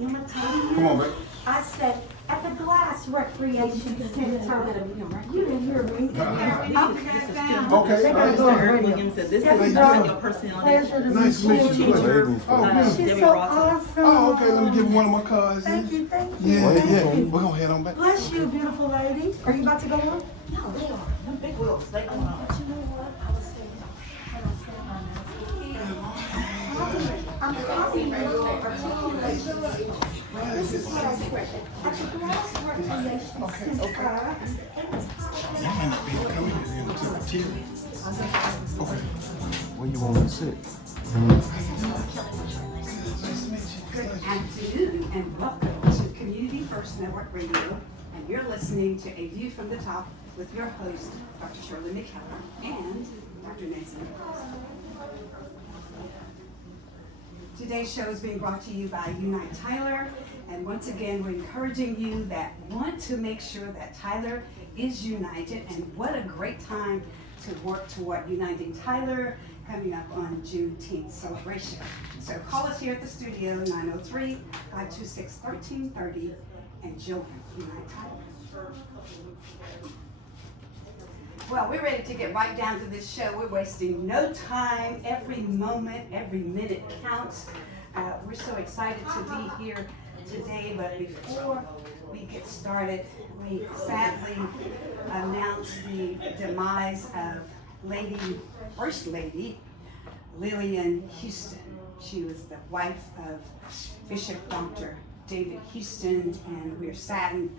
imitating Come on, you. baby. I said, at the Glass Recreation Center. You didn't hear me. Okay. They gotta go on radio. Williams, and this Yes, is bro. your personality. Pleasure to Nice to meet meet you. you. Pleasure. Oh, She's Debbie so Broughton. awesome. Oh, okay. Let me give one of my cards. Thank you, thank you. Yeah, thank yeah. you. We're gonna head on back. Bless you, beautiful lady. Are you about to go on? No, they are. Them big wheels, they go on. But you know what? I was saying, when I said my name, I'm copying your articulation. This is what I said. At the Glass Recreation Center. You might not be able to come in here until the tea. Okay. Where you want to sit? Good afternoon and welcome to Community First Network Radio, and you're listening to A View from the Top with your host, Dr. Shirley McKellar and Dr. Nancy Nichols. Today's show is being brought to you by Unite Tyler, and once again, we're encouraging you that want to make sure that Tyler is united, and what a great time to work toward uniting Tyler coming up on Juneteenth celebration. So call us here at the studio, 903-526-1330, and join Unite Tyler. Well, we're ready to get right down to this show. We're wasting no time. Every moment, every minute counts. We're so excited to be here today, but before we get started, we sadly announce the demise of First Lady Lillian Houston. She was the wife of Bishop Dr. David Houston, and we're saddened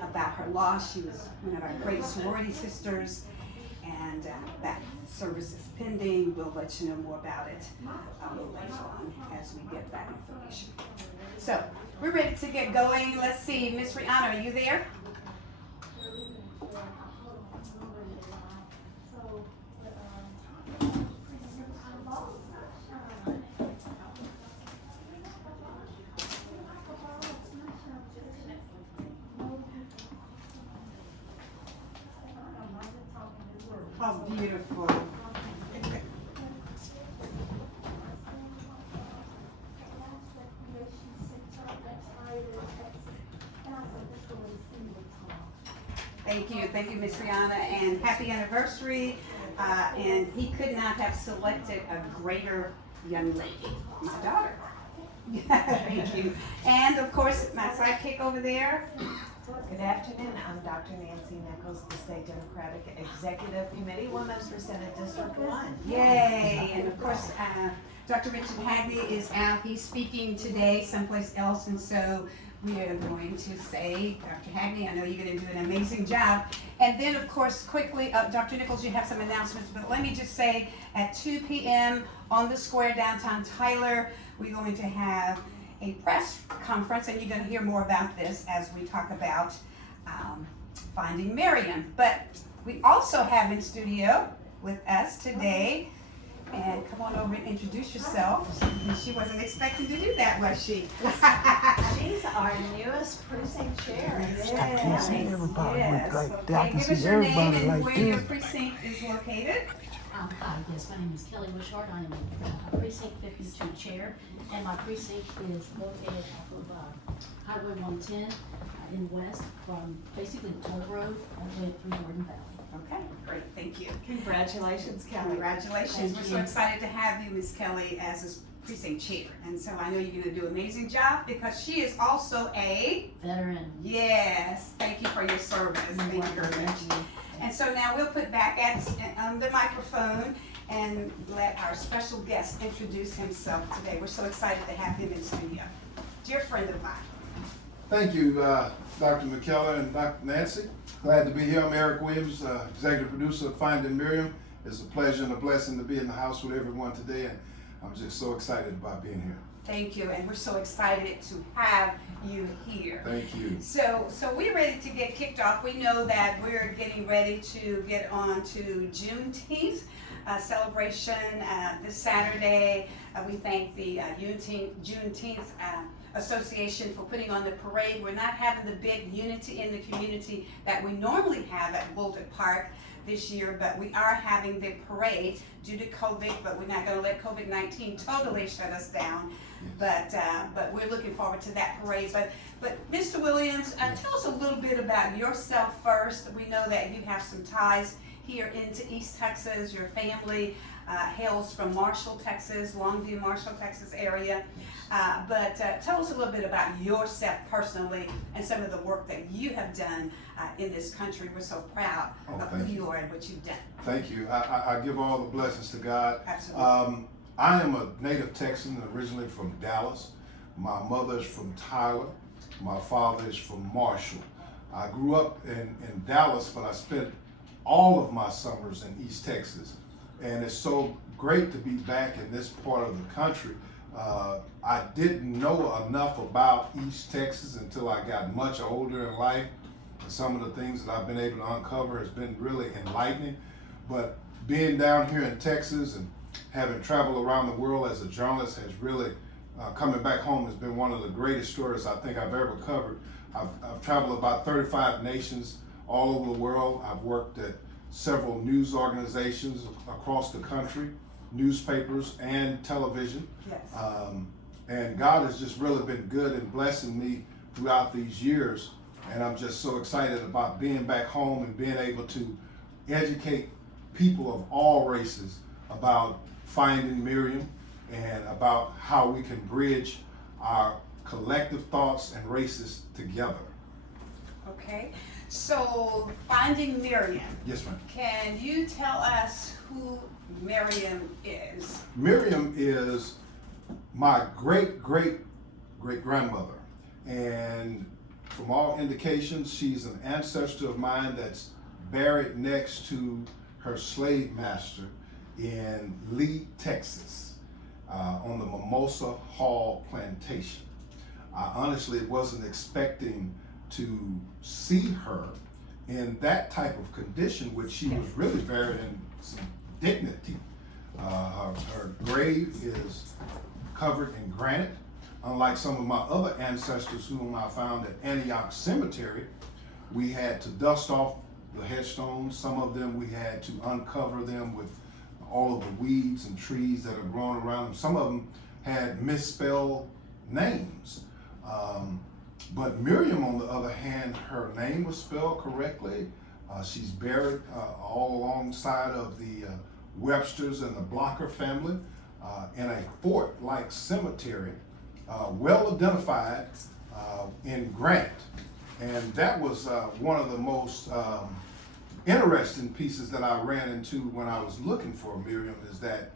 about her loss. She was one of our great sorority sisters, and that service is pending. We'll let you know more about it later on as we get that information. So we're ready to get going. Let's see, Miss Rihanna, are you there? How beautiful. Thank you, Miss Rihanna, and happy anniversary. And he could not have selected a greater young lady, my daughter. Thank you. And of course, my sidekick over there. Good afternoon, I'm Dr. Nancy Nichols, the State Democratic Executive Committee Women for Senate District 1. Yay! And of course, Dr. Richard Hagley is out. He's speaking today someplace else, and so we are going to say, Dr. Hagley, I know you're going to do an amazing job. And then, of course, quickly, Dr. Nichols, you have some announcements, but let me just say, at 2 p.m. on the square downtown Tyler, we're going to have a press conference, and you're going to hear more about this as we talk about Finding Miriam. But we also have in studio with us today, and come on over and introduce yourself. She wasn't expecting to do that, was she? She's our newest precinct chair. I can't see everybody Yes. like that. I Okay, can give us see your name everybody and like where your this. precinct is located. Hi, yes, my name is Kelly Wishart. I am precinct 52 chair, and my precinct is located off of Highway 110 in west from basically the toll road all the way through Jordan Valley. Okay, great, thank you. Congratulations, Kelly. Congratulations. Thank We're so you. excited to have you, Ms. Kelly, as a precinct chair. And so I know you're gonna do an amazing job because she is also a, Veteran. yes, thank you for your service. Thank you very much. And so now we'll put back at the microphone and let our special guest introduce himself today. We're so excited to have him in studio. Dear friend of mine. Thank you, Dr. McKellar and Dr. Nancy. Glad to be here. I'm Eric Williams, executive producer of Finding Miriam. It's a pleasure and a blessing to be in the house with everyone today, and I'm just so excited about being here. Thank you, and we're so excited to have you here. Thank you. So we're ready to get kicked off. We know that we're getting ready to get on to Juneteenth celebration this Saturday. We thank the Juneteenth Association for putting on the parade. We're not having the big unity in the community that we normally have at Boulder Park this year, but we are having the parade due to COVID, but we're not gonna let COVID-19 totally shut us down. But we're looking forward to that parade. But Mr. Williams, tell us a little bit about yourself first. We know that you have some ties here into East Texas. Your family hails from Marshall, Texas, Longview, Marshall, Texas area. But tell us a little bit about yourself personally and some of the work that you have done in this country. We're so proud of who you are and what you've done. Thank you. I give all the blessings to God. Absolutely. I am a native Texan, originally from Dallas. My mother's from Tyler. My father is from Marshall. I grew up in Dallas, but I spent all of my summers in East Texas. And it's so great to be back in this part of the country. I didn't know enough about East Texas until I got much older in life. And some of the things that I've been able to uncover has been really enlightening. But being down here in Texas and having traveled around the world as a journalist has really, coming back home has been one of the greatest stories I think I've ever covered. I've traveled about 35 nations all over the world. I've worked at several news organizations across the country, newspapers and television. Yes. And God has just really been good in blessing me throughout these years. And I'm just so excited about being back home and being able to educate people of all races about finding Miriam and about how we can bridge our collective thoughts and races together. Okay. So, Finding Miriam. Yes, ma'am. Can you tell us who Miriam is? Miriam is my great-great-great-grandmother. And from all indications, she's an ancestor of mine that's buried next to her slave master in Lee, Texas, on the Mimosa Hall Plantation. I honestly wasn't expecting to see her in that type of condition, which she was really buried in some dignity. Her grave is covered in granite, unlike some of my other ancestors whom I found at Antioch Cemetery. We had to dust off the headstones. Some of them we had to uncover them with all of the weeds and trees that are growing around them. Some of them had misspelled names. But Miriam, on the other hand, her name was spelled correctly. She's buried all alongside of the Websters and the Blocker family in a fort-like cemetery, well identified in granite. And that was one of the most interesting pieces that I ran into when I was looking for Miriam, is that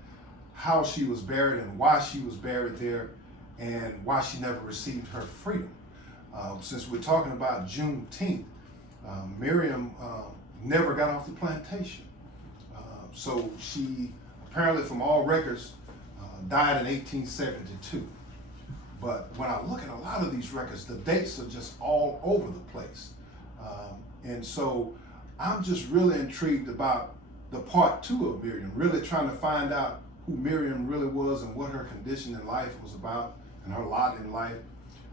how she was buried and why she was buried there and why she never received her freedom. Since we're talking about Juneteenth, Miriam never got off the plantation. So she apparently, from all records, died in 1872. But when I look at a lot of these records, the dates are just all over the place. And so I'm just really intrigued about the part 2 of Miriam, really trying to find out who Miriam really was and what her condition in life was about and her lot in life,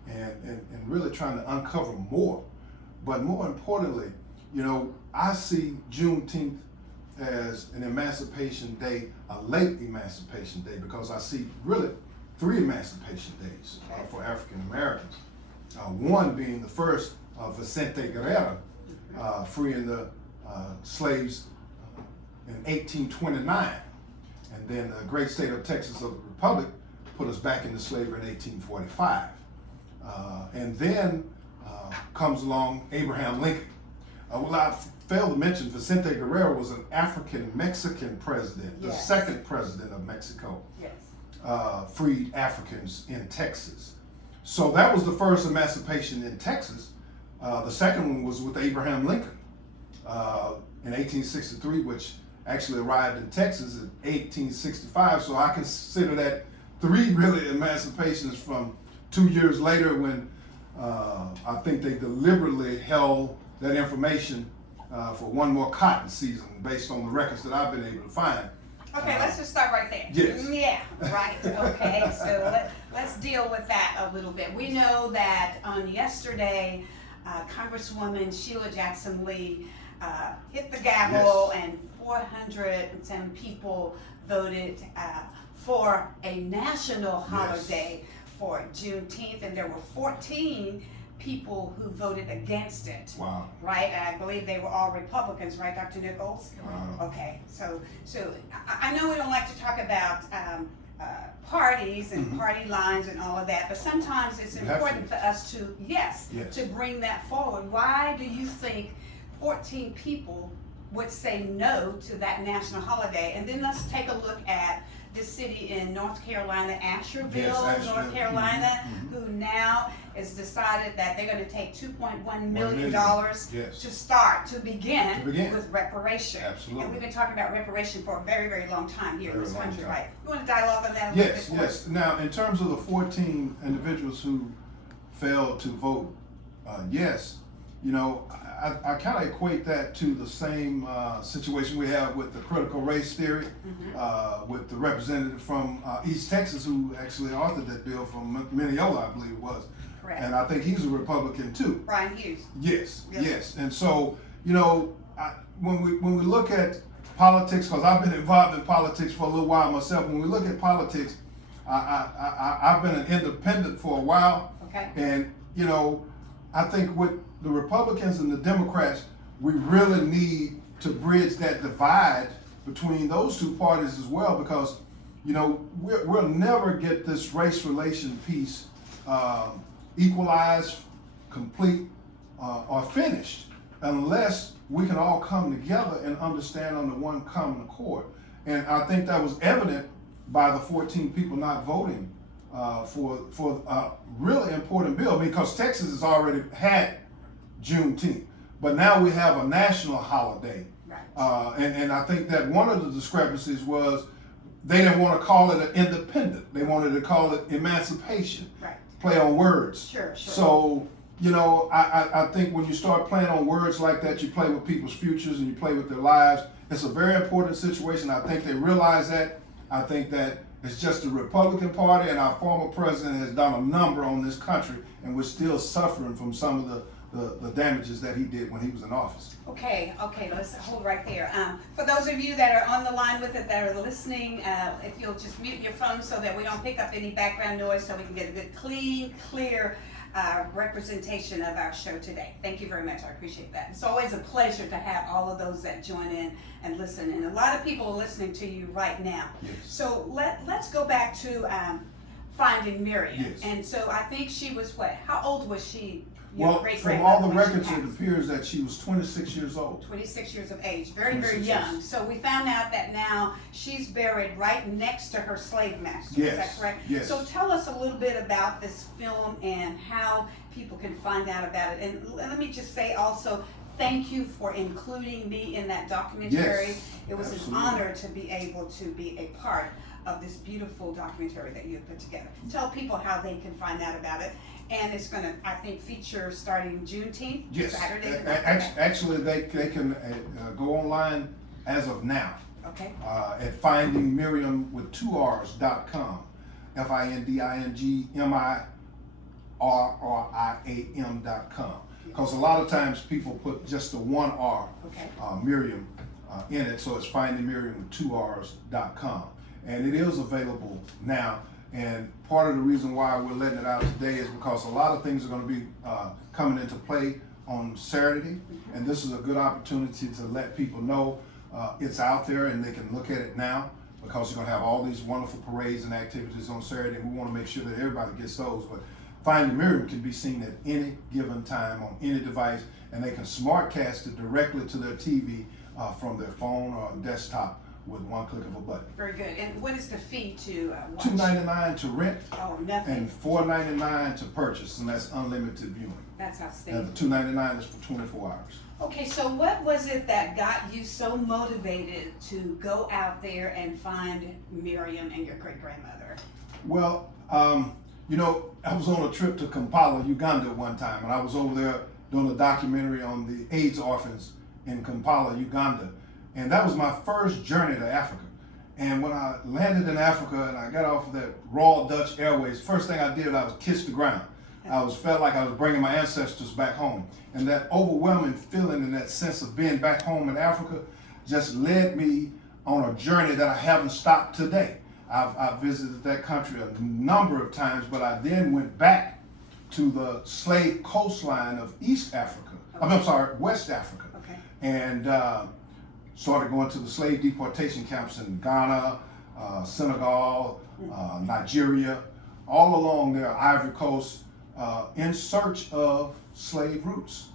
and really trying to uncover more. But more importantly, you know, I see Juneteenth as an Emancipation Day, a late Emancipation Day, because I see really 3 Emancipation Days for African Americans. One being the first of Vicente Guerrero, freeing the slaves in 1829. And then the great state of Texas of the Republic put us back into slavery in 1845. And then comes along Abraham Lincoln. Well, I failed to mention Vicente Guerrero was an African-Mexican president, the Yes. second president of Mexico. Yes. Freed Africans in Texas. So that was the first emancipation in Texas. The second one was with Abraham Lincoln in 1863, which actually arrived in Texas in 1865. So I consider that 3 really emancipations from 2 years later, when I think they deliberately held that information for one more cotton season based on the records that I've been able to find. Okay, let's just start right there. Yes. Yeah, right, okay, so let's deal with that a little bit. We know that on yesterday, Congresswoman Sheila Jackson Lee hit the gavel and 410 people voted for a national holiday for Juneteenth, and there were 14 people who voted against it. Wow. Right, and I believe they were all Republicans, right, Dr. Nichols? Wow. Okay, so I know we don't like to talk about parties and party lines and all of that, but sometimes it's You have important to. for us to, yes, to bring that forward. Why do you think 14 people would say no to that national holiday? And then let's take a look at this city in North Carolina, Asheville, Yes, Asheville. North Carolina, Mhm. who now has decided that they're gonna take $2.1 million Yes. to begin with reparation. Absolutely. And we've been talking about reparation for a very, very long time here in Very this long country, time. right? You wanna dialogue on that a little Yes, bit more? yes. Now, in terms of the 14 individuals who failed to vote yes, you know, I kind of equate that to the same situation we have with the critical race theory, with the representative from East Texas who actually authored that bill from Mineola, I believe it was. Correct. And I think he's a Republican too. Brian Hughes. Yes, Yes. yes. And so, you know, when we look at politics, because I've been involved in politics for a little while myself, when we look at politics, I've been an independent for a while. Okay. And, you know, I think with the Republicans and the Democrats, we really need to bridge that divide between those two parties as well, because, you know, we'll never get this race relation piece equalized, complete, or finished unless we can all come together and understand under one common accord. And I think that was evident by the 14 people not voting for a really important bill, because Texas has already had Juneteenth, but now we have a national holiday. Right. And I think that one of the discrepancies was they didn't want to call it an independent. They wanted to call it emancipation. Right. Play on words. Sure. So, you know, I think when you start playing on words like that, you play with people's futures and you play with their lives. It's a very important situation. I think they realize that. I think that it's just the Republican Party, and our former president has done a number on this country, and we're still suffering from some of the damages that he did when he was in office. Okay, let's hold right there. For those of you that are on the line with it, that are listening, if you'll just mute your phone so that we don't pick up any background noise, so we can get a good, clean, clear representation of our show today. Thank you very much, I appreciate that. It's always a pleasure to have all of those that join in and listen, and a lot of people are listening to you right now. Yes. So let's go back to Finding Miriam. Yes. And so I think she was what? How old was she? Your Well, from all the records, it appears that she was 26 years old. 26 years of age, very, very 26 young. years. So we found out that now she's buried right next to her slave master. Yes, Is that correct? yes. So tell us a little bit about this film and how people can find out about it. And let me just say also, thank you for including me in that documentary. Yes, It was absolutely. an honor to be able to be a part of this beautiful documentary that you have put together. Tell people how they can find out about it. And it's going to, I think, feature starting Juneteenth, Yes. Saturday. Actually, they can go online as of now Okay. at findingmiriam with 2Rs.com, FINDINGMIRRIAM.com. Because a lot of times people put just the one R, Okay. Miriam, in it, so it's findingmiriam with 2Rs.com. And it is available now. And part of the reason why we're letting it out today is because a lot of things are going to be coming into play on Saturday, and this is a good opportunity to let people know it's out there and they can look at it now, because you're going to have all these wonderful parades and activities on Saturday, and we want to make sure that everybody gets those. But Finding Miriam can be seen at any given time on any device, and they can smartcast it directly to their TV from their phone or desktop with one click of a button. Very good. And what is the fee to watch? $2.99 to rent Oh, nothing. and $4.99 to purchase, and that's unlimited viewing. That's And outstanding. the $2.99 is for 24 hours. Okay, so what was it that got you so motivated to go out there and find Miriam and your great-grandmother? Well, you know, I was on a trip to Kampala, Uganda one time, and I was over there doing a documentary on the AIDS orphans in Kampala, Uganda. And that was my first journey to Africa. And when I landed in Africa and I got off of that Royal Dutch Airways, first thing I did, I was kiss the ground. Felt like I was bringing my ancestors back home. And that overwhelming feeling and that sense of being back home in Africa just led me on a journey that I haven't stopped today. I've visited that country a number of times, but I then went back to the slave coastline of East Africa. West Africa. Okay. And started going to the slave deportation camps in Ghana, Senegal, Nigeria, all along there, Ivory Coast, in search of slave routes,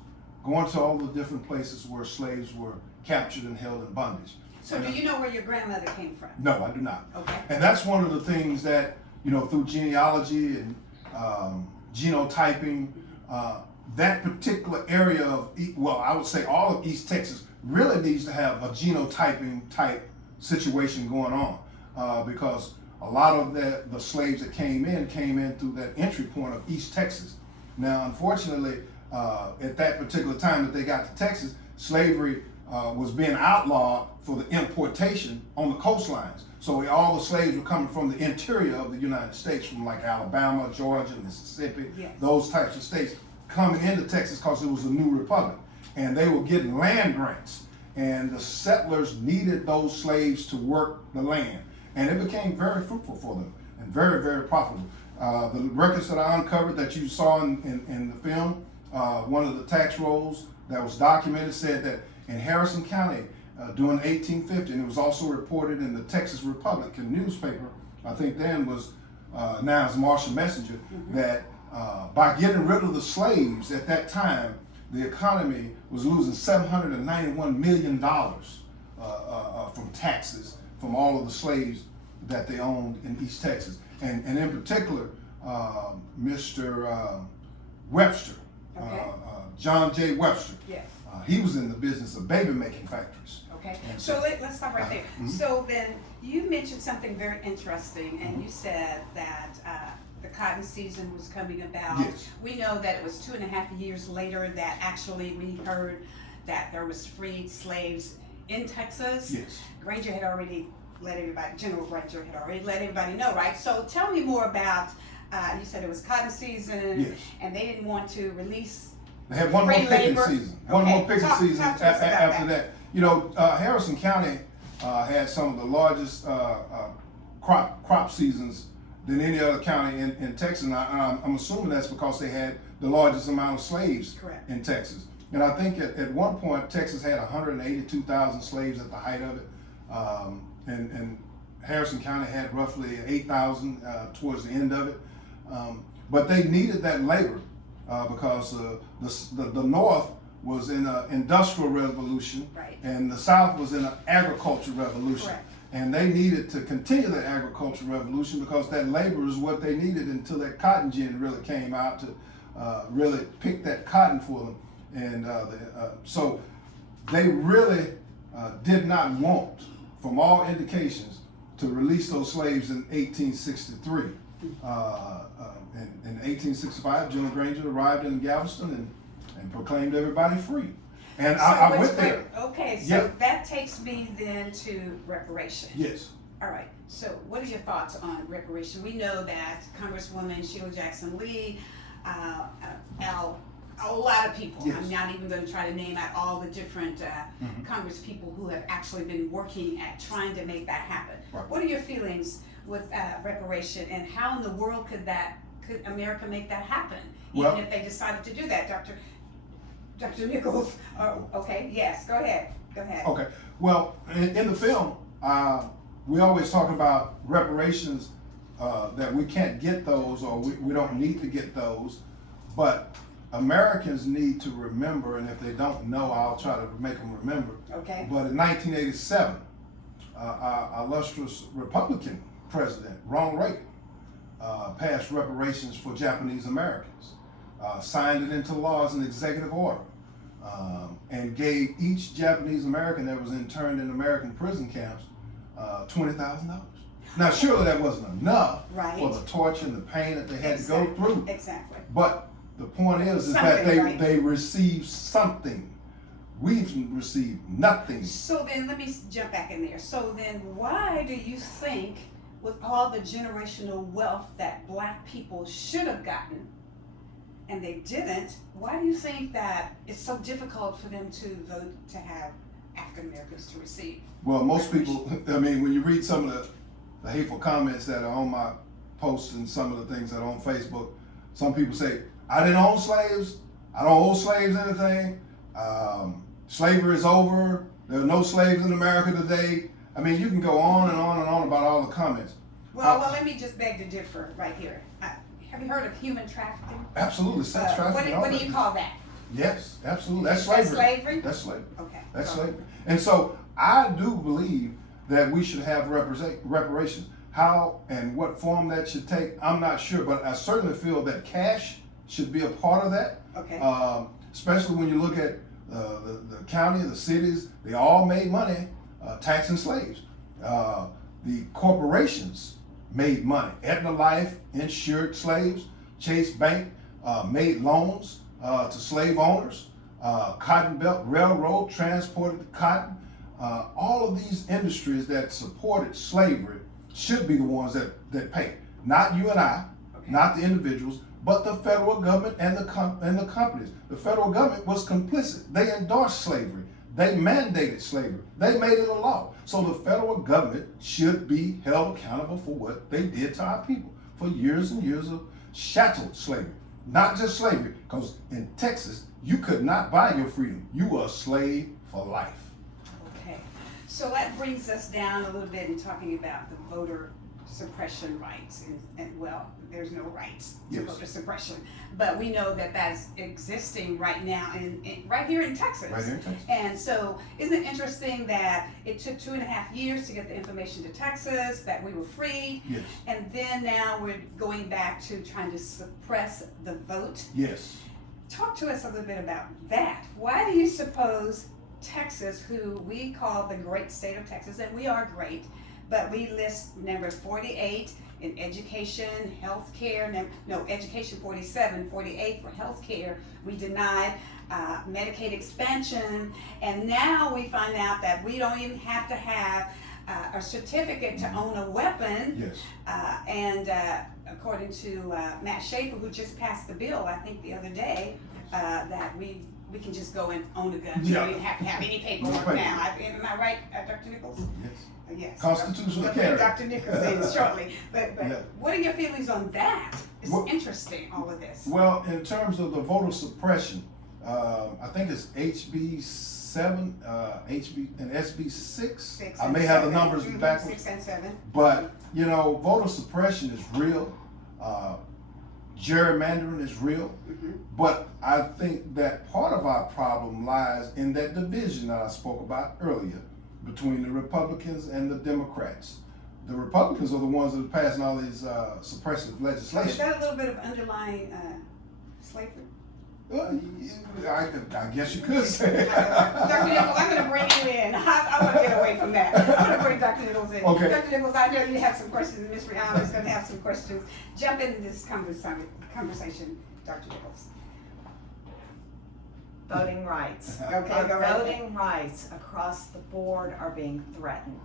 going to all the different places where slaves were captured and held in bondage. So do you know where your grandmother came from? No, I do not. Okay. And that's one of the things that, through genealogy and genotyping, that particular area of, I would say all of East Texas really needs to have a genotyping type situation going on, because a lot of the slaves that came in through that entry point of East Texas. Now, unfortunately, at that particular time that they got to Texas, slavery was being outlawed for the importation on the coastlines. So all the slaves were coming from the interior of the United States, from like Alabama, Georgia, Mississippi, Yes. those types of states, coming into Texas because it was a new republic. And they were getting land grants. And the settlers needed those slaves to work the land. And it became very fruitful for them and very, very profitable. The records that I uncovered that you saw in the film, one of the tax rolls that was documented said that in Harrison County during 1850, and it was also reported in the Texas Republican newspaper, I think then was now as Marshall Messenger, that by getting rid of the slaves at that time, the economy was losing $791 million from taxes from all of the slaves that they owned in East Texas. And in particular, Mr. Webster, Okay. John J. Webster, Yes. he was in the business of baby making factories. Okay, And so let's stop right there. Mhm. So then you mentioned something very interesting, and you said that the cotton season was coming about. Yes. We know that it was 2.5 years later that actually we heard that there was freed slaves in Texas. Yes. Granger had already let everybody, General Granger had already let everybody know, right? So tell me more about, you said it was cotton season, Yes. and they didn't want to release. They had one more Free picking labor. season. One Okay, more picking talk season to us about after that. that. Harrison County had some of the largest crop seasons than any other county in Texas. And I'm assuming that's because they had the largest amount of slaves Correct. in Texas. And I think at one point Texas had 182,000 slaves at the height of it, and Harrison County had roughly 8,000 towards the end of it. But they needed that labor because the North was in an industrial revolution, Right. and the South was in an agricultural revolution. Correct. And they needed to continue that agricultural revolution because that labor is what they needed until that cotton gin really came out to really pick that cotton for them. And so they really did not want, from all indications, to release those slaves in 1863. In 1865, General Granger arrived in Galveston and proclaimed everybody free. And I So went there. Okay, so Yeah. that takes me then to reparation. Yes. All right, so what are your thoughts on reparation? We know that Congresswoman Sheila Jackson Lee, a lot of people, Yes. I'm not even gonna try to name out all the different Congress people who have actually been working at trying to make that happen. Right. What are your feelings with reparation, and how in the world could America make that happen? Well- Even if they decided to do that, Dr. Nichols, okay, yes, go ahead. Okay. Well, in the film, we always talk about reparations, that we can't get those or we don't need to get those. But Americans need to remember, and if they don't know, I'll try to make them remember. Okay. But in 1987, our illustrious Republican president, Ronald Reagan, passed reparations for Japanese Americans, signed it into law as an executive order, and gave each Japanese American that was interned in American prison camps $20,000. Now, surely that wasn't enough Right. for the torture and the pain that they had to go through. Exactly. But the point is that Something, right? they received something We've received nothing. So then, let me jump back in there. So then, why do you think, with all the generational wealth that black people should have gotten, and they didn't, why do you think that it's so difficult for them to vote to have African Americans to receive? Well, most people, I mean, when you read some of the hateful comments that are on my posts and some of the things that are on Facebook, some people say, I didn't own slaves, I don't owe slaves anything, slavery is over, there are no slaves in America today. I mean, you can go on and on and on about all the comments. Well, let me just beg to differ right here. Have you heard of human trafficking? Absolutely, sex trafficking. What do you call that? Yes, absolutely, that's That's slavery. slavery? That's slavery. Okay. That's so- slavery. And so I do believe that we should have reparations. How and what form that should take, I'm not sure, but I certainly feel that cash should be a part of that. Okay. Especially when you look at the county, the cities, they all made money taxing slaves. The corporations made money. Aetna Life insured slaves. Chase Bank made loans to slave owners. Cotton Belt Railroad transported cotton. All of these industries that supported slavery should be the ones that pay. Not you and I, not the individuals, but the federal government and the companies. The federal government was complicit. They endorsed slavery. They mandated slavery. They made it a law. So the federal government should be held accountable for what they did to our people for years and years of chattel slavery. Not just slavery, because in Texas, you could not buy your freedom. You were a slave for life. Okay. So that brings us down a little bit in talking about the voter suppression rights. And well, there's no rights to Yes. voter suppression. But we know that that's existing right now right here in Texas. Right here in Texas. And so, isn't it interesting that it took 2.5 years to get the information to Texas, that we were free, Yes. and then now we're going back to trying to suppress the vote? Yes. Talk to us a little bit about that. Why do you suppose Texas, who we call the great state of Texas, and we are great, but we list number 48 in education, healthcare, education 47, 48 for healthcare. We denied Medicaid expansion, and now we find out that we don't even have to have a certificate to own a weapon. Yes. And according to Matt Schaefer, who just passed the bill, I think the other day, that we can just go and own a gun. Yeah. We don't have to have any paperwork No paper. now. Am I right, Dr. Nichols? Yes. Yes. Constitutional We'll carry. put Dr. Nichols in shortly. But Yeah. what are your feelings on that? It's Well- interesting, all of this. Well, in terms of the voter suppression, I think it's HB 7, HB and SB 6. Six I and may have the seven. numbers Mhm, backwards, 6 and 7. but voter suppression is real. Gerrymandering is real. Mhm. But I think that part of our problem lies in that division that I spoke about earlier between the Republicans and the Democrats. The Republicans are the ones that are passing all these suppressive So is legislation. that a little bit of underlying slavery? Well, I guess you could say. Dr. Nichols, I'm going to bring you in. I want to get away from that. I'm going to bring Dr. Nichols in. Okay. Dr. Nichols, I know you have some questions, and Ms. Rihanna is going to have some questions. Jump into this conversation, Dr. Nichols. Voting rights. Okay, Our go right voting rights across the board are being threatened.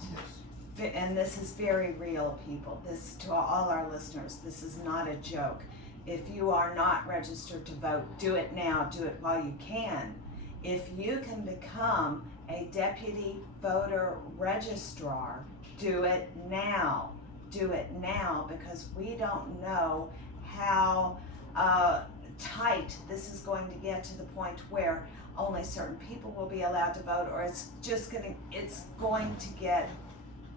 And this is very real, people. This, to all our listeners, this is not a joke. If you are not registered to vote, do it now, do it while you can. If you can become a deputy voter registrar, do it now. Do it now, because we don't know how tight this is going to get, to the point where only certain people will be allowed to vote, or it's going to get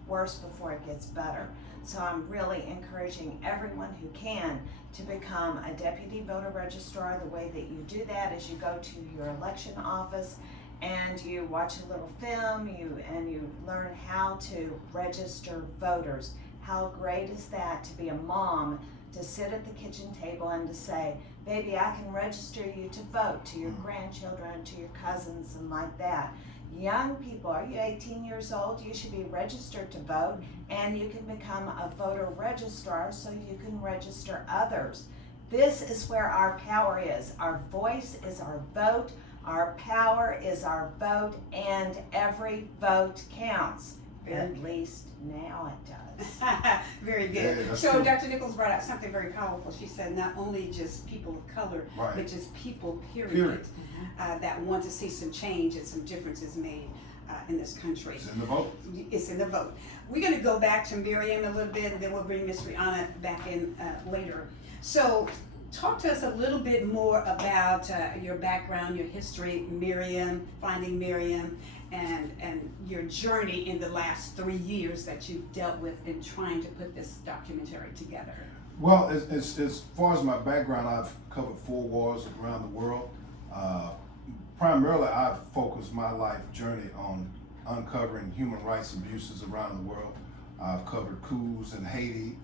worse before it gets better. So I'm really encouraging everyone who can to become a deputy voter registrar. The way that you do that is you go to your election office and you watch a little film, and you learn how to register voters. How great is that to be a mom, to sit at the kitchen table and to say, baby, I can register you to vote, to your grandchildren, to your cousins, and like that. Young people, are you 18 years old? You should be registered to vote, and you can become a voter registrar so you can register others. This is where our power is. Our voice is our vote. Our power is our vote, and every vote counts. At least now it does. Very Yeah, good. that's So true. Dr. Nichols brought out something very powerful. She said not only just people of color, Right. but just people, period, Period. that want to see some change and some differences made in this country. It's in the vote. It's in the vote. We're going to go back to Miriam a little bit, and then we'll bring Miss Rihanna back in later. So, talk to us a little bit more about your background, your history, Miriam, finding Miriam, and your journey in the last 3 years that you've dealt with in trying to put this documentary together. Well, as far as my background, I've covered 4 wars around the world. Primarily, I've focused my life journey on uncovering human rights abuses around the world. I've covered coups in Haiti,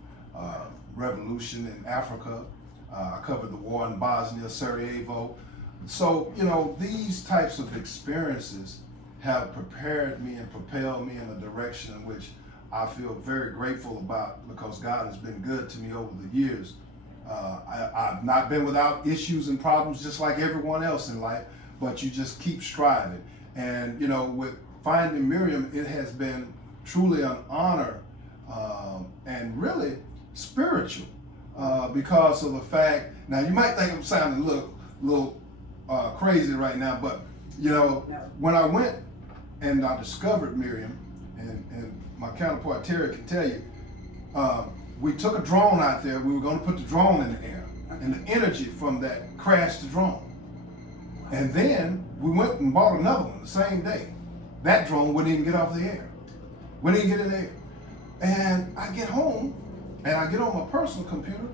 revolution in Africa. I covered the war in Bosnia, Sarajevo. So, you know, these types of experiences have prepared me and propelled me in a direction in which I feel very grateful about, because God has been good to me over the years. I've not been without issues and problems just like everyone else in life, but you just keep striving. And, you know, with finding Miriam, it has been truly an honor and really spiritual because of the fact, now you might think I'm sounding a little crazy right now, but, you know, when I went and I discovered Miriam, and my counterpart Terry can tell you, we took a drone out there. We were going to put the drone in the air, and the energy from that crashed the drone. And then we went and bought another one the same day. That drone wouldn't even get off the air. Wouldn't even get in the air. And I get home, and I get on my personal computer,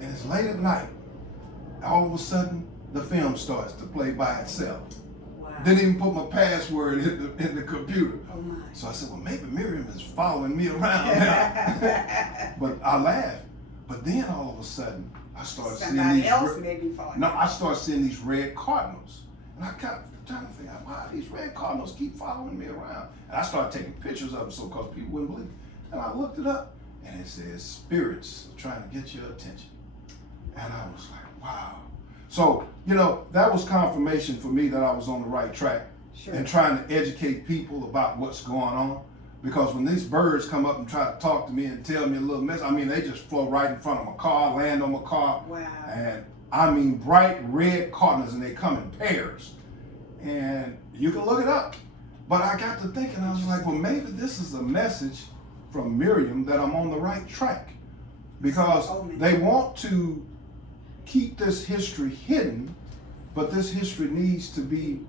and it's late at night. All of a sudden, the film starts to play by itself. Wow. Didn't even put my password in the computer. Oh my. So I said, well, maybe Miriam is following me around now. But I laughed. But then all of a sudden, I started seeing Somebody these. else may be following. No, I started seeing these red cardinals. And I kept trying to figure out why these red cardinals keep following me around. And I started taking pictures of them so because people wouldn't believe it. And I looked it up, and it says spirits trying to get your attention. And I was like, wow. So, you know, that was confirmation for me that I was on the right track. Sure. And trying to educate people about what's going on. Because when these birds come up and try to talk to me and tell me a little mess, I mean, they just flow right in front of my car, land on my car. Wow. And I mean, bright red cardinals, and they come in pairs. And you can look it up. But I got to thinking, I was like, well, maybe this is a message from Miriam that I'm on the right track. Because they want to keep this history hidden, but this history needs to be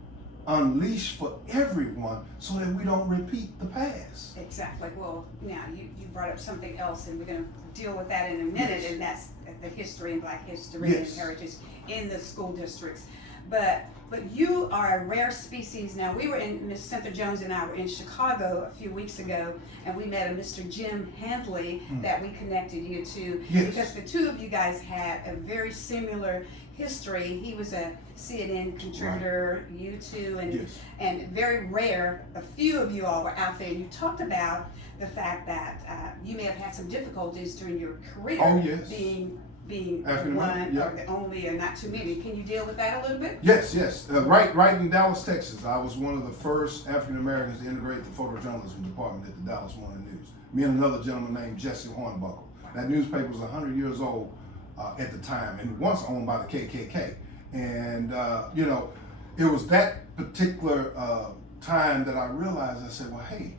unleashed for everyone so that we don't repeat the past. Exactly. Well, now you brought up something else, and we're going to deal with that in a minute, Yes. and that's the history and Black history Yes. and heritage in the school districts. But you are a rare species. Now, we were in, Ms. Cynthia Jones and I were in Chicago a few weeks ago, and we met a Mr. Jim Handley that we connected you to. Yes. Because the two of you guys had a very similar history. He was a CNN contributor, you two, and Yes. and very rare, a few of you all were out there, and you talked about the fact that you may have had some difficulties during your career Oh, yes. being African one American, yeah. or the only and not too many. Can you deal with that a little bit? Yes. Right in Dallas, Texas. I was one of the first African Americans to integrate the photojournalism department at the Dallas Morning News. Me and another gentleman named Jesse Hornbuckle. That newspaper was 100 years old at the time, and once owned by the KKK. And you know, it was that particular time that I realized, I said, well, hey,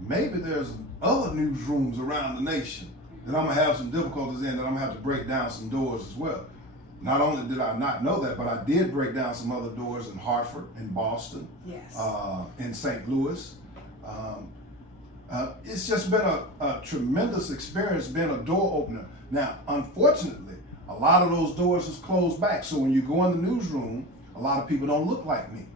maybe there's other newsrooms around the nation that I'm gonna have some difficulties in, that I'm gonna have to break down some doors as well. Not only did I not know that, but I did break down some other doors in Hartford, in Boston, Yes. in St. Louis. It's just been a tremendous experience, being a door opener. Now, unfortunately, a lot of those doors is closed back. So when you go in the newsroom, a lot of people don't look like me.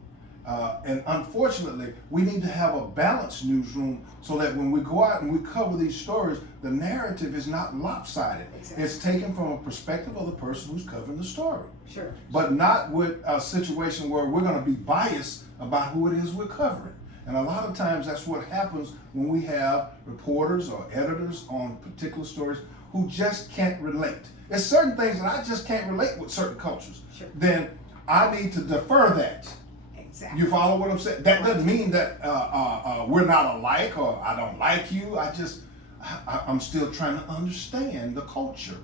And unfortunately, we need to have a balanced newsroom so that when we go out and we cover these stories, the narrative is not lopsided. Exactly. It's taken from a perspective of the person who's covering the story. Sure. But not with a situation where we're going to be biased about who it is we're covering. And a lot of times that's what happens when we have reporters or editors on particular stories who just can't relate. There's certain things that I just can't relate with certain cultures. Sure. Then I need to defer that Exactly. You follow what I'm saying? That doesn't mean that we're not alike or I don't like you. I'm still trying to understand the culture.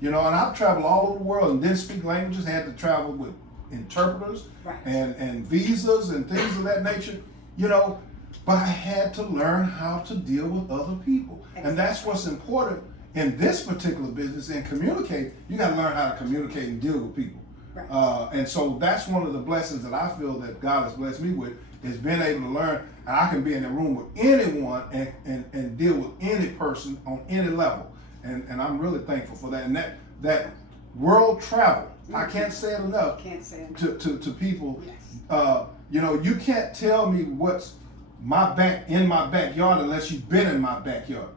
You know, and I've traveled all over the world and didn't speak languages, had to travel with interpreters Right. and visas and things of that nature, you know, but I had to learn how to deal with other people. And that's what's important in this particular business. And communicate, you got to learn how to communicate and deal with people. Right. And so that's one of the blessings that I feel that God has blessed me with, is being able to learn. And I can be in a room with anyone and deal with any person on any level. And I'm really thankful for that. And that world travel, I can't say it enough Can't say it. to people. Yes. You know, you can't tell me what's in my backyard unless you've been in my backyard.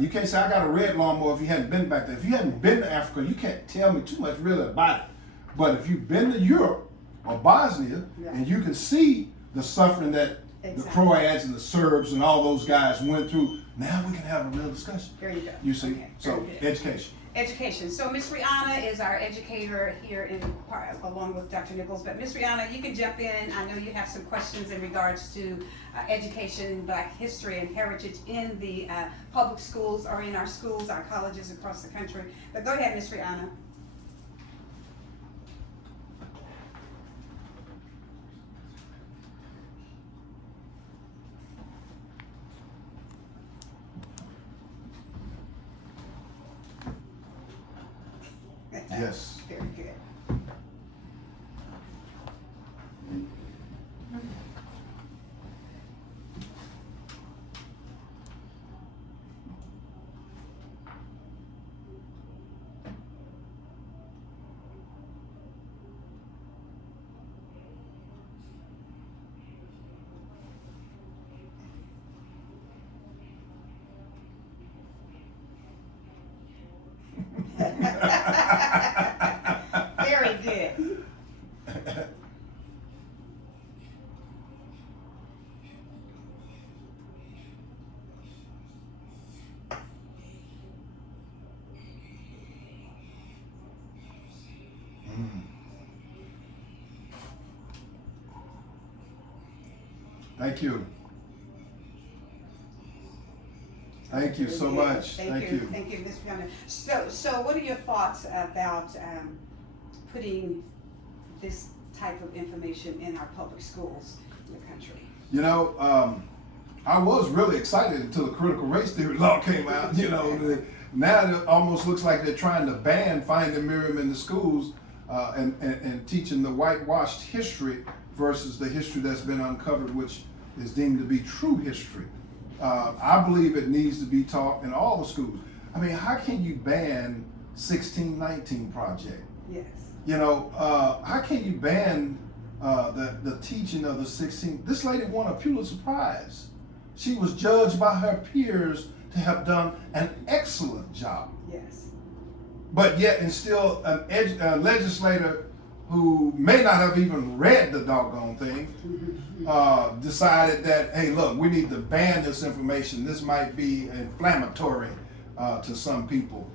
You can't say I got a red lawnmower if you hadn't been back there. If you hadn't been to Africa, you can't tell me too much really about it. But if you've been to Europe or Bosnia, Yeah. and you can see the suffering that the Exactly. Croats and the Serbs and all those guys went through, now we can have a real discussion. There you go. You see? Okay, So, very good. education. Education. So Miss Rihanna is our educator here along with Dr. Nichols. But Miss Rihanna, you can jump in. I know you have some questions in regards to education, Black history and heritage in the public schools or in our schools, our colleges across the country. But go ahead, Miss Rihanna. Yes. Very good. Very good. Thank you. Thank you so much. Thank you. Thank you, Ms. Fiona. So what are your thoughts about putting this type of information in our public schools in the country? You know, I was really excited until the critical race theory law came out. You know, now it almost looks like they're trying to ban Finding Miriam in the schools and teaching the whitewashed history versus the history that's been uncovered, which is deemed to be true history. I believe it needs to be taught in all the schools. I mean, how can you ban 1619 Project? Yes. You know, how can you ban the teaching of the 16? This lady won a Pulitzer Prize. She was judged by her peers to have done an excellent job. Yes. But yet, and still, a legislator who may not have even read the doggone thing decided that, hey, look, we need to ban this information. This might be inflammatory to some people.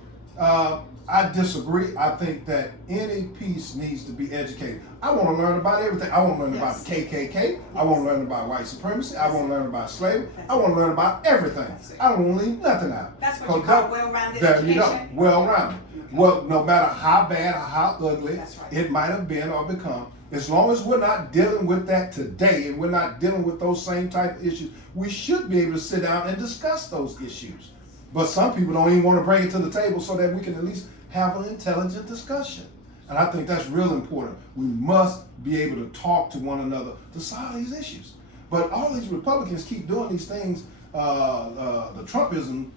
I disagree. I think that any piece needs to be educated. I want to learn about everything. I want to learn about the KKK. I want to learn about white supremacy. I want to learn about slavery. I want to learn about everything. I don't want to leave nothing out. That's what you call well-rounded There you go. education? Well-rounded. Well, no matter how bad or how ugly That's right. it might have been or become, as long as we're not dealing with that today and we're not dealing with those same type of issues, we should be able to sit down and discuss those issues. But some people don't even want to bring it to the table so that we can at least have an intelligent discussion. And I think that's real important. We must be able to talk to one another to solve these issues. But all these Republicans keep doing these things, the Trumpism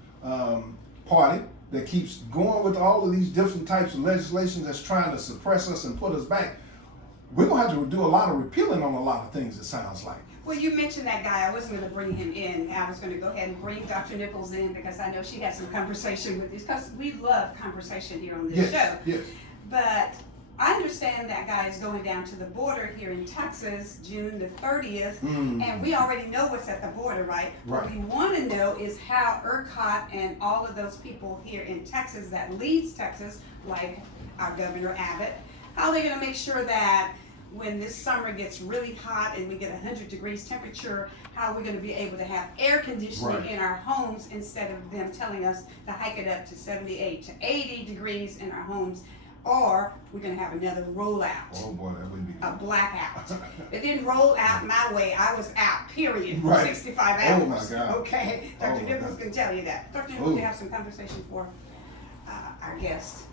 party that keeps going with all of these different types of legislation that's trying to suppress us and put us back. We're gonna have to do a lot of repealing on a lot of things, it sounds like. Well, you mentioned that guy. I wasn't going to bring him in. I was going to go ahead and bring Dr. Nichols in because I know she had some conversation with these, because we love conversation here on this show. Yes. But I understand that guy is going down to the border here in Texas, June the 30th, and we already know what's at the border, right? Right. What we want to know is how ERCOT and all of those people here in Texas that leads Texas, like our Governor Abbott, how they're going to make sure that when this summer gets really hot and we get 100 degrees temperature, how we're gonna be able to have air conditioning Right. in our homes instead of them telling us to hike it up to 78 to 80 degrees in our homes, or we're gonna have another rollout. Oh boy, that wouldn't be A good. blackout. It didn't roll out my way. I was out, period, for Right. 65 hours. Oh, my God. Okay, Oh, Dr. my Nichols God. can tell you that. Dr. Oh. Nichols, we have some conversation for our guest.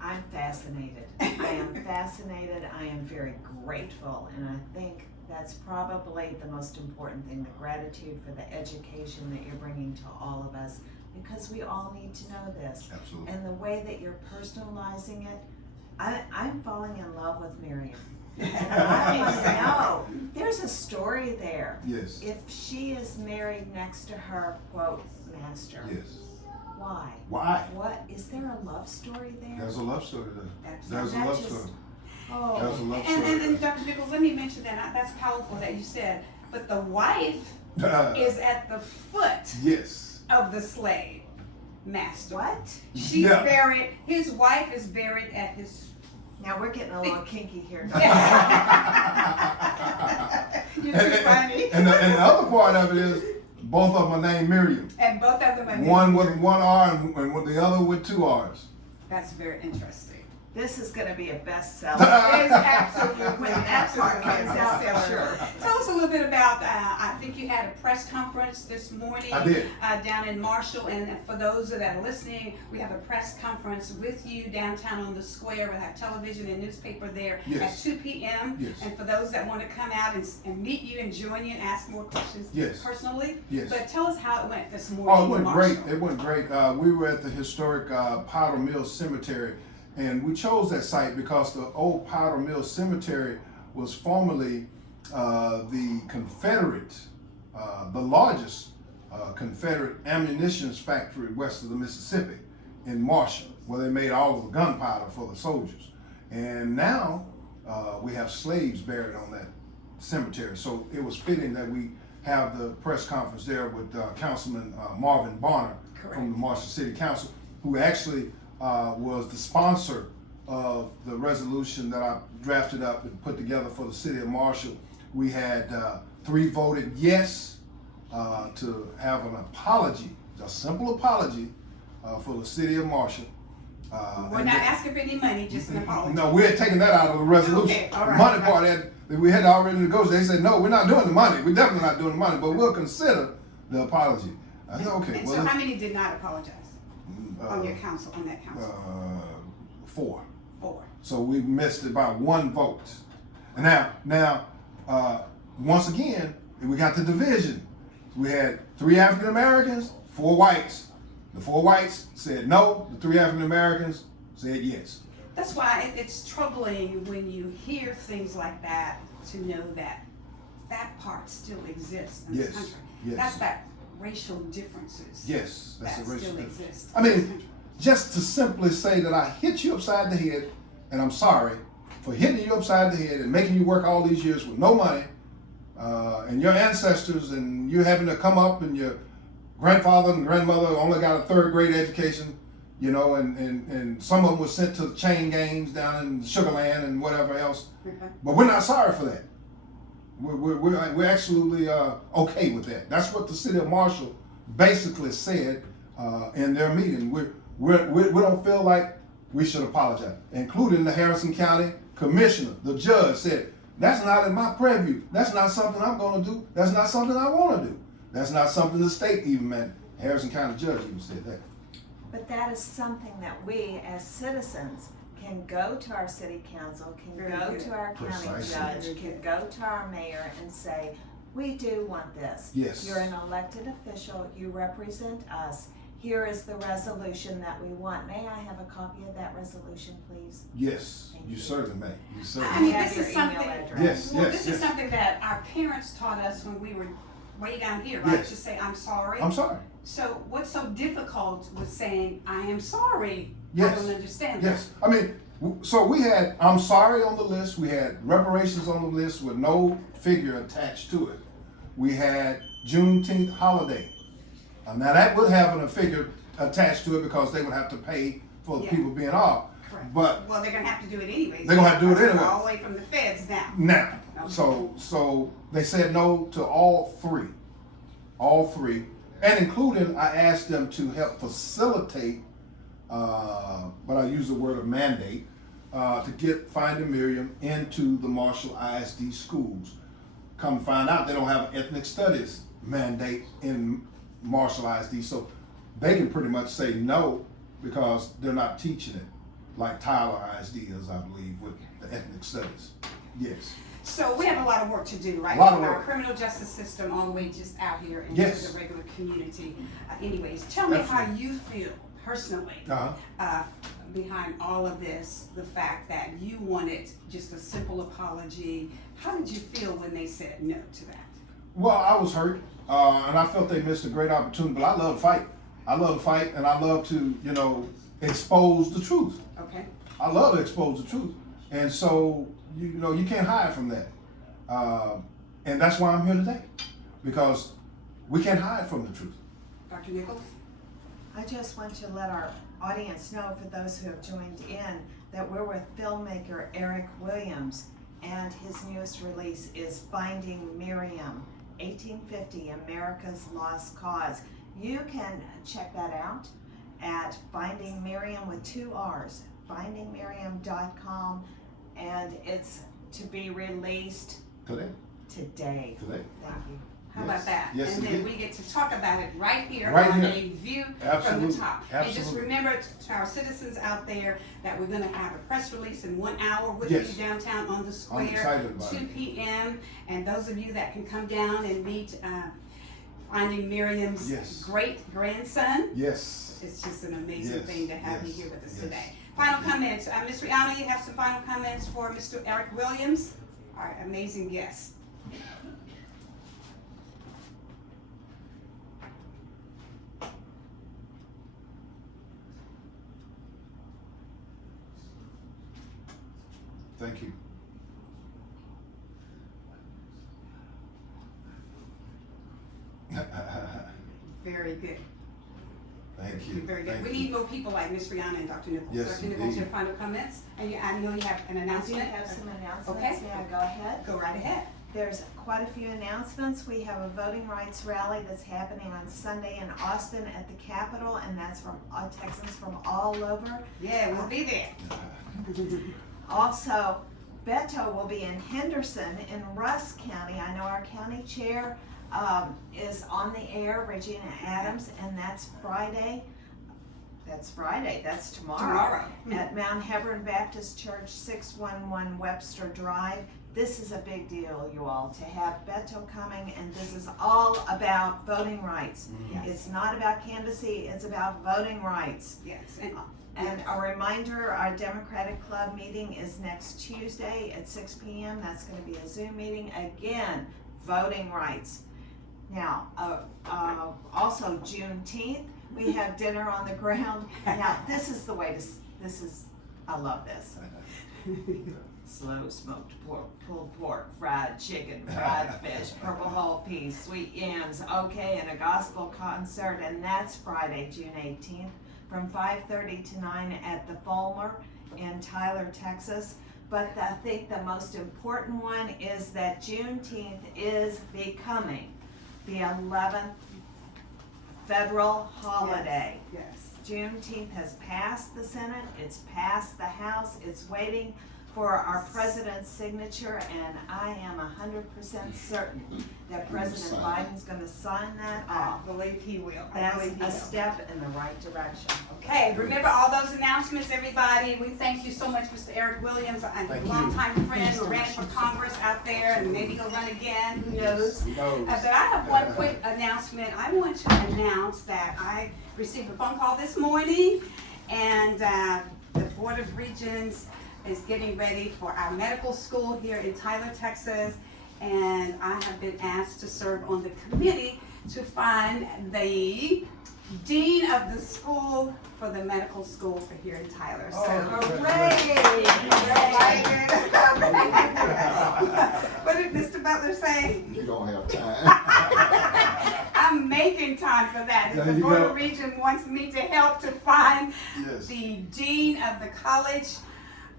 I'm fascinated. I am fascinated. I am very grateful, and I think that's probably the most important thing, the gratitude for the education that you're bringing to all of us, because we all need to know this. Absolutely. And the way that you're personalizing it, I'm falling in love with Miriam. And I want to know, there's a story there. Yes, If she is married next to her, quote, master, yes. why? Why? What, is there a love story there? There's a love story there. That's- There's a that love just- story. Oh. There's a love And story. Dr. Nichols, let me mention that. That's powerful that you said. But the wife is at the foot Yes. of the slave master. What? She's Yeah. buried, his wife is buried at his Now we're getting a little kinky here, Dr. You're too funny. And the other part of it is both of them are named Miriam. And both of them are One with one R and with the other with two R's. That's very interesting. This is gonna be a bestseller. It is absolutely, When that part comes out, absolutely. sure. Tell us a little bit about, I think you had a press conference this morning. I did. Down in Marshall, and for those that are listening, we have a press conference with you downtown on the square. We'll have television and newspaper there Yes. at 2 p.m. Yes. And for those that want to come out and meet you and join you and ask more questions Yes. personally. Yes. But tell us how it went this morning Oh, it in went Marshall. great. It went great. We were at the historic Powder Mill Cemetery, and we chose that site because the old Powder Mill Cemetery was formerly the Confederate, the largest Confederate ammunition factory west of the Mississippi in Marshall, where they made all of the gunpowder for the soldiers. And now we have slaves buried on that cemetery. So it was fitting that we have the press conference there with Councilman Marvin Bonner from the Marshall City Council, who actually was the sponsor of the resolution that I drafted up and put together for the city of Marshall. We had 3 voted yes to have an apology, a simple apology for the city of Marshall. We're not asking for any money, just an apology. No, we had taken that out of the resolution. Okay, all right, The money right. part that we had already negotiated. They said, no, we're not doing the money. We're definitely not doing the money, but we'll consider the apology. I said, okay, And well, so how many did not apologize on your uh, council, on that council? 4. 4. So we missed it by 1 vote. And now, once again, we got the division. We had 3 African Americans, 4 whites. The 4 whites said no. The 3 African Americans said yes. That's why it's troubling when you hear things like that, to know that that part still exists in this Yes, country. yes. That's that racial differences. Yes, that's that a racial still difference. exist. I mean, just to simply say that I hit you upside the head, and I'm sorry for hitting you upside the head and making you work all these years with no money, and your ancestors, and you having to come up, and your grandfather and grandmother only got a 3rd grade education, you know, and some of them were sent to chain gangs down in Sugar Land and whatever else. Okay. But we're not sorry for that. We're absolutely okay with that. That's what the city of Marshall basically said in their meeting. We don't feel like we should apologize, including the Harrison County Commissioner. The judge said, that's not in my purview. That's not something I'm going to do. That's not something I want to do. That's not something the state even meant. Harrison County judge even said that. But that is something that we as citizens can go to our city council, can Very go good. to our county Precisely. judge, can go to our mayor and say, we do want this. Yes. You're an elected official, you represent us. Here is the resolution that we want. May I have a copy of that resolution, please? Yes, Thank you you. certainly may. You I certainly mean, may. Have this your is email something. address. Yes, Well, yes, this yes. is something that our parents taught us when we were way down here, right? Yes. To say, I'm sorry. I'm sorry. So what's so difficult with saying, I am sorry? Yes. I don't understand Yes, I mean, so we had I'm sorry on the list, we had reparations on the list with no figure attached to it. We had Juneteenth holiday. Now that would have a figure attached to it because they would have to pay for the Yeah. people being off. Correct. But Well, they're gonna have to do it anyways. They're gonna have to do it Because it's anyway. All the way from the feds down. now, Okay. so they said no to all three, and including I asked them to help facilitate, but I use the word of mandate, to get Finding Miriam into the Marshall ISD schools. Come find out they don't have an ethnic studies mandate in Marshall ISD, so they can pretty much say no because they're not teaching it like Tyler ISD is, I believe, with the ethnic studies. Yes. So we have a lot of work to do, right? A lot of From our work. criminal justice system all the way just out here into Yes. the regular community. Anyways, tell me how Absolutely. you feel personally Uh-huh. behind all of this, the fact that you wanted just a simple apology. How did you feel when they said no to that? Well, I was hurt, and I felt they missed a great opportunity. But I love to fight. I love to fight, and I love to, expose the truth. Okay. I love to expose the truth, and so you can't hide from that. And that's why I'm here today, because we can't hide from the truth. Dr. Nichols? I just want to let our audience know, for those who have joined in, that we're with filmmaker Eric Williams, and his newest release is Finding Miriam, 1850, America's Lost Cause. You can check that out at Finding Miriam with 2 R's, findingmiriam.com, and it's to be released Today. today. Today. Thank you. How Yes. about that? Yes, and then indeed. we get to talk about it right here Right on here. a view from Absolutely. the top. And just Absolutely. remember to our citizens out there that we're going to have a press release in 1 hour with Yes. you downtown on the I'm square, excited about 2 it. p.m. And those of you that can come down and meet Finding Miriam's Yes. great grandson, Yes. it's just an amazing Yes, thing to have you yes, here with us yes, today. Final comments. Ms. Rihanna, you have some final comments for Mr. Eric Williams, our amazing guest. Thank you. Very good. Thank you. Very good. Thank We you. need more people like Ms. Rihanna and Dr. Nichols. Yes, Dr. Nichols, indeed. your final comments? And I know you have an I do announcement. have some announcements. Okay. May I go ahead? Go right ahead. There's quite a few announcements. We have a voting rights rally that's happening on Sunday in Austin at the Capitol, and that's from Texans from all over. Yeah, we'll be there. Also, Beto will be in Henderson in Russ County. I know our county chair is on the air, Regina Adams, and that's Friday. That's tomorrow. At Mount Hebron Baptist Church, 611 Webster Drive. This is a big deal, you all, to have Beto coming, and this is all about voting rights. Yes. It's not about candidacy, it's about voting rights. Yes. And a reminder, our Democratic Club meeting is next Tuesday at 6 p.m. That's gonna be a Zoom meeting, again, voting rights. Now, also Juneteenth, we have dinner on the ground. Now, this is the way I love this. Slow smoked pork, pulled pork, fried chicken, fried fish, purple whole peas, sweet yams, okay, and a gospel concert, and that's Friday, June 18th, from 5:30 to 9 at the Fulmer in Tyler, Texas. But I think the most important one is that Juneteenth is becoming the 11th federal holiday. Yes. Juneteenth has passed the Senate, it's passed the House, it's waiting for our president's signature, and I am 100% certain that President Biden's gonna sign that I off. believe he will. I That's believe he a will. step in the right direction. Okay, remember all those announcements, everybody. We thank you so much, Mr. Eric Williams, a Thank you. longtime friend who ran for Congress out there, and maybe he'll run again, who knows? Who knows? But I have one quick announcement. I want to announce that I received a phone call this morning, and the Board of Regents is getting ready for our medical school here in Tyler, Texas, and I have been asked to serve on the committee to find the dean of the school for the medical school for here in Tyler. So, Hooray! what did Mr. Butler say? You don't have time. I'm making time for that. There The you Board go. of Regents wants me to help to find Yes. the Dean of the College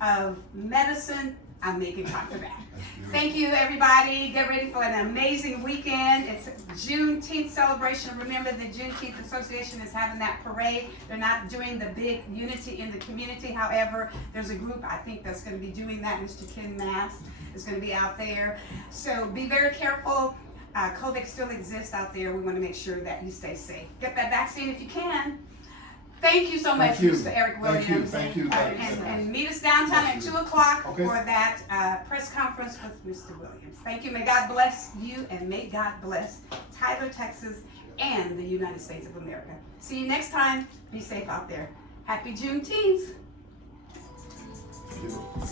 of Medicine. I'm making time for that. That's beautiful. Thank you, everybody. Get ready for an amazing weekend. It's Juneteenth celebration. Remember, the Juneteenth Association is having that parade. They're not doing the big unity in the community. However, there's a group, I think, that's going to be doing that. Mr. Ken Mass is going to be out there. So be very careful. COVID still exists out there. We want to make sure that you stay safe. Get that vaccine if you can. Thank you so much, Thank you. Mr. Eric Thank you. Williams. Thank you. And meet us downtown at 2 o'clock Okay. for that press conference with Mr. Williams. Thank you. May God bless you, and may God bless Tyler, Texas, and the United States of America. See you next time. Be safe out there. Happy Juneteenth. Beautiful.